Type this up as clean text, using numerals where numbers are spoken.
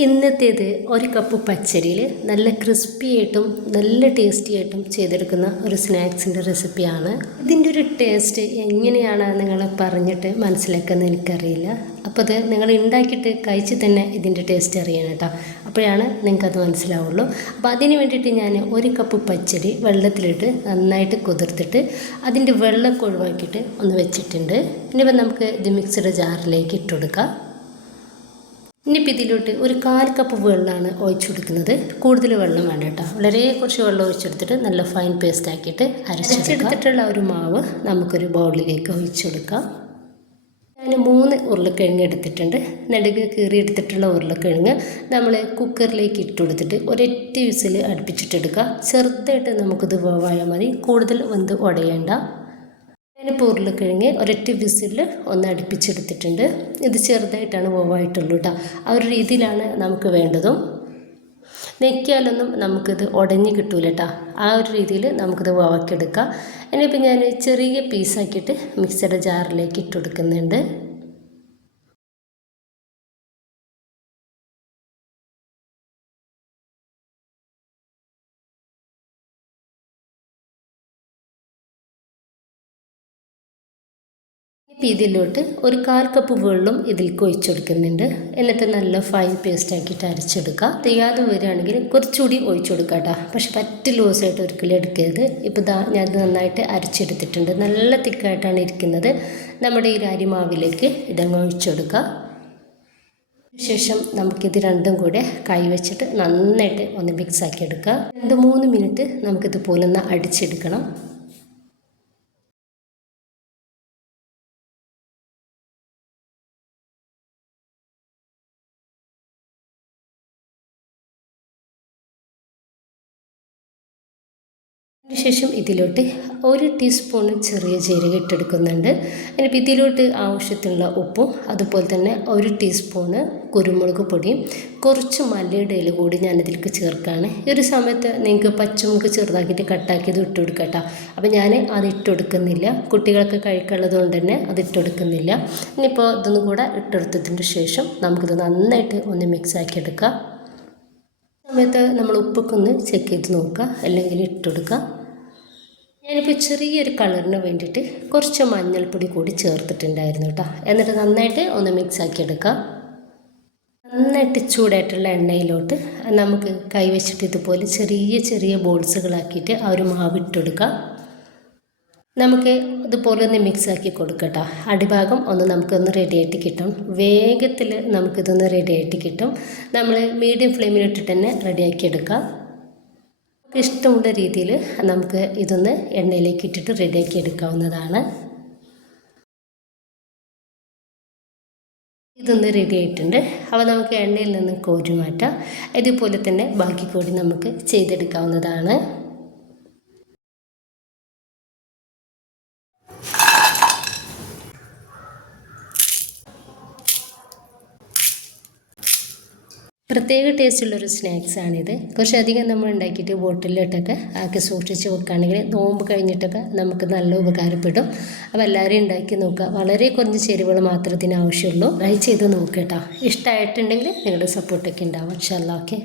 ഇന്നത്തേത് ഒരു കപ്പ് പച്ചരിയിൽ നല്ല ക്രിസ്പി ആയിട്ടും നല്ല ടേസ്റ്റി ആയിട്ടും ചെയ്തെടുക്കുന്ന ഒരു സ്നാക്സിൻ്റെ റെസിപ്പിയാണ്. ഇതിൻ്റെ ഒരു ടേസ്റ്റ് എങ്ങനെയാണ് നിങ്ങൾ പറഞ്ഞിട്ട് മനസ്സിലാക്കുന്നത് എനിക്കറിയില്ല. അപ്പോൾ അത് നിങ്ങൾ ഉണ്ടാക്കിയിട്ട് കഴിച്ച് തന്നെ ഇതിൻ്റെ ടേസ്റ്റ് അറിയണം കേട്ടോ. അപ്പോഴാണ് നിങ്ങൾക്കത് മനസ്സിലാവുള്ളൂ. അപ്പോൾ അതിന് വേണ്ടിയിട്ട് ഞാൻ ഒരു കപ്പ് പച്ചരി വെള്ളത്തിലിട്ട് നന്നായിട്ട് കുതിർത്തിട്ട് അതിൻ്റെ വെള്ളമൊക്കെ ഒഴിവാക്കിയിട്ട് ഒന്ന് വെച്ചിട്ടുണ്ട്. ഇനിയിപ്പോൾ നമുക്ക് ഇത് മിക്സിയുടെ ജാറിലേക്ക് ഇട്ട് കൊടുക്കാം. ഇനിയിപ്പോൾ ഇതിലോട്ട് ഒരു 1/4 കപ്പ് വെള്ളമാണ് ഒഴിച്ചു കൊടുക്കുന്നത്. കൂടുതൽ വെള്ളം വേണ്ട കേട്ടോ. വളരെ കുറച്ച് വെള്ളം ഒഴിച്ചെടുത്തിട്ട് നല്ല ഫൈൻ പേസ്റ്റ് ആക്കിയിട്ട് അരച്ചെടുത്തിട്ടുള്ള ഒരു മാവ് നമുക്കൊരു ബൗളിലേക്ക് ഒഴിച്ചു കൊടുക്കാം. ഞാൻ 3 ഉരുളക്കിഴങ്ങ് എടുത്തിട്ടുണ്ട്. നെടുക് കീറിയെടുത്തിട്ടുള്ള ഉരുളക്കിഴങ്ങ് നമ്മൾ കുക്കറിലേക്ക് ഇട്ട് കൊടുത്തിട്ട് ഒരൊറ്റ വിസിൽ അടുപ്പിച്ചിട്ടെടുക്കുക. ചെറുതായിട്ട് നമുക്കിത് വേവായാൽ മതി, കൂടുതൽ വെന്ത് ഉടയേണ്ട. ഞാനിപ്പോൾ ഉരുളക്കിഴങ്ങ് ഒരൊറ്റ വിസിൽ ഒന്ന് അടുപ്പിച്ചെടുത്തിട്ടുണ്ട്. ഇത് ചെറുതായിട്ടാണ് വേവായിട്ടുള്ളൂ കേട്ടോ. ആ ഒരു രീതിയിലാണ് നമുക്ക് വേണ്ടതും. നെക്കിയാലൊന്നും നമുക്കിത് ഉടഞ്ഞ് കിട്ടൂല കേട്ടോ. ആ ഒരു രീതിയിൽ നമുക്കിത് വേവാക്കിയെടുക്കാം. ഇനിയിപ്പോൾ ഞാൻ ചെറിയ പീസാക്കിയിട്ട് മിക്സിയുടെ ജാറിലേക്ക് ഇട്ട് കൊടുക്കുന്നുണ്ട്. ഇപ്പം ഇതിലോട്ട് ഒരു 1/4 കപ്പ് വെള്ളം ഇതിലേക്ക് ഒഴിച്ചു കൊടുക്കുന്നുണ്ട്. എന്നിട്ട് നല്ല ഫൈൻ പേസ്റ്റ് ആക്കിയിട്ട് അരച്ചെടുക്കുക. ചെയ്യാതെ വരികയാണെങ്കിൽ കുറച്ചുകൂടി ഒഴിച്ചു കൊടുക്കുക കേട്ടോ. പക്ഷെ പറ്റ് ലൂസായിട്ട് ഒരിക്കലും എടുക്കരുത്. ഇപ്പോൾ ഞാൻ നന്നായിട്ട് അരച്ചെടുത്തിട്ടുണ്ട്. നല്ല തിക്കായിട്ടാണ് ഇരിക്കുന്നത്. നമ്മുടെ ഈ അരിമാവിലേക്ക് ഇതങ്ങ് ഒഴിച്ചു കൊടുക്കുക. ശേഷം നമുക്കിത് രണ്ടും കൂടെ കൈ വെച്ചിട്ട് നന്നായിട്ട് ഒന്ന് മിക്സ് ആക്കി എടുക്കുക. 2-3 മിനിറ്റ് നമുക്കിതുപോലെ ഒന്ന് അടിച്ചെടുക്കണം. അതിനുശേഷം ഇതിലോട്ട് 1 ടീസ്പൂൺ ചെറിയ ജീരകം ഇട്ടെടുക്കുന്നുണ്ട്. ഇനിയിപ്പോൾ ഇതിലോട്ട് ആവശ്യത്തിനുള്ള ഉപ്പും അതുപോലെ തന്നെ 1 ടീസ്പൂണ് കുരുമുളക് പൊടിയും കുറച്ച് മല്ലിയുടെ ഇല കൂടി ഞാനിതിലേക്ക് ചേർക്കുകയാണ്. ഈ ഒരു സമയത്ത് നിങ്ങൾക്ക് പച്ചമുളക് ചെറുതാക്കിയിട്ട് കട്ടാക്കിയത് ഇട്ട് കൊടുക്കാം കേട്ടോ. അപ്പോൾ ഞാൻ അത് ഇട്ടെടുക്കുന്നില്ല, കുട്ടികൾക്ക് കഴിക്കാനുള്ളത് കൊണ്ട് തന്നെ അത് ഇട്ടെടുക്കുന്നില്ല. ഇനിയിപ്പോൾ ഇതൊന്നും കൂടെ ഇട്ടെടുത്തതിന് ശേഷം നമുക്കിത് നന്നായിട്ട് ഒന്ന് മിക്സ് ആക്കി എടുക്കാം. സമയത്ത് നമ്മൾ ഉപ്പൊക്കെ ഒന്ന് ചെക്ക് ചെയ്ത് നോക്കുക, അല്ലെങ്കിൽ ഇട്ടുകൊടുക്കുക. ഞാനിപ്പോൾ ചെറിയൊരു കളറിന് വേണ്ടിയിട്ട് കുറച്ച് മഞ്ഞൾപ്പൊടി കൂടി ചേർത്തിട്ടുണ്ടായിരുന്നു കേട്ടോ. എന്നിട്ട് നന്നായിട്ട് ഒന്ന് മിക്സ് ആക്കി എടുക്കുക. നന്നായിട്ട് ചൂടായിട്ടുള്ള എണ്ണയിലോട്ട് നമുക്ക് കൈവച്ചിട്ട് ഇതുപോലെ ചെറിയ ചെറിയ ബോൾസുകളാക്കിയിട്ട് ആ ഒരു മാവ് ഇട്ടുകൊടുക്കുക. നമുക്ക് ഇതുപോലെ ഒന്ന് മിക്സ് ആക്കി കൊടുക്കട്ടോ. അടിഭാഗം ഒന്ന് നമുക്കൊന്ന് റെഡിയായിട്ട് കിട്ടും. വേഗത്തിൽ നമുക്കിതൊന്ന് റെഡിയായിട്ട് കിട്ടും. നമ്മൾ മീഡിയം ഫ്ലെയിമിലിട്ടിട്ട് തന്നെ റെഡിയാക്കി എടുക്കാം. ഇഷ്ടമുള്ള രീതിയിൽ നമുക്ക് ഇതൊന്ന് എണ്ണയിലേക്ക് ഇട്ടിട്ട് റെഡിയാക്കി എടുക്കാവുന്നതാണ്. ഇതൊന്ന് റെഡി ആയിട്ടുണ്ട്. അപ്പോൾ നമുക്ക് എണ്ണയിൽ നിന്ന് കോരി മാറ്റാം. ഇതുപോലെ തന്നെ ബാക്കി കൂടി നമുക്ക് ചെയ്തെടുക്കാവുന്നതാണ്. പ്രത്യേക ടേസ്റ്റുള്ളൊരു സ്നാക്സാണിത്. കുറച്ചധികം നമ്മൾ ഉണ്ടാക്കിയിട്ട് ബോട്ടിലിട്ടൊക്കെ ആക്കി സൂക്ഷിച്ച് വെക്കുകയാണെങ്കിൽ നോമ്പ് കഴിഞ്ഞിട്ടൊക്കെ നമുക്ക് നല്ല ഉപകാരപ്പെടും. അപ്പോൾ എല്ലാവരും ഉണ്ടാക്കി നോക്കുക. വളരെ കുറഞ്ഞ ചേരുവകൾ മാത്രമേ ഇതിന് ആവശ്യമുള്ളൂ. ട്രൈ ചെയ്ത് നോക്കുക കേട്ടോ. ഇഷ്ടമായിട്ടുണ്ടെങ്കിൽ നിങ്ങളുടെ സപ്പോർട്ടൊക്കെ ഉണ്ടാവും. ഇൻഷാ അല്ലാഹ്. ഓക്കെ.